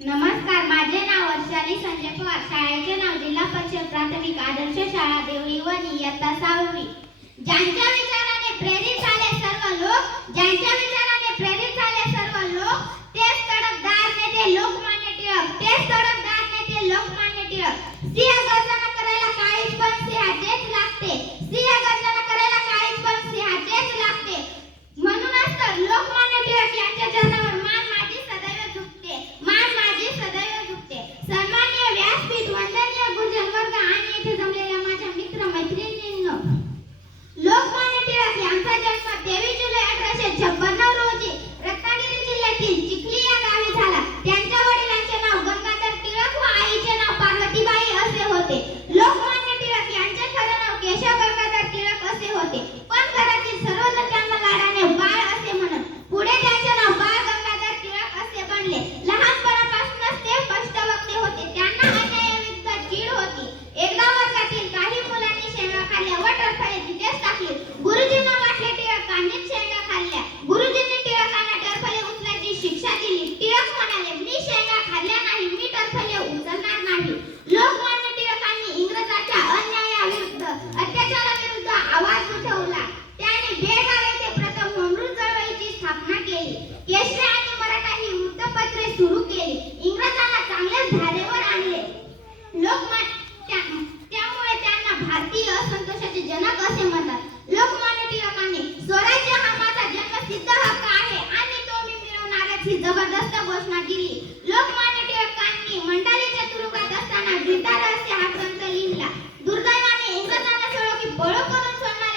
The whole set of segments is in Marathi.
नमस्कार माझे नाव वर्षाली संजय पवार. शाळेचे नाव जिल्हा परिषद प्राथमिक आदर्श शाळा देवळी व नियत्ता सावळी ज्यांच्या विचाराने प्रेरित झाले सर्व लोक ज्यांच्या विचाराने प्रेरित झाले सर्व लोक तेच तडफदार नेते लोकमान्य टिळक तेच कडकदार नेते लोकमान्य टिळक. सिंह Chile.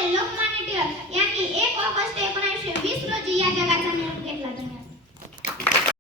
લોકમાન્ય યાની એક ઓગસ્ટ ઓગણીસો વીસ રોજ યા જગા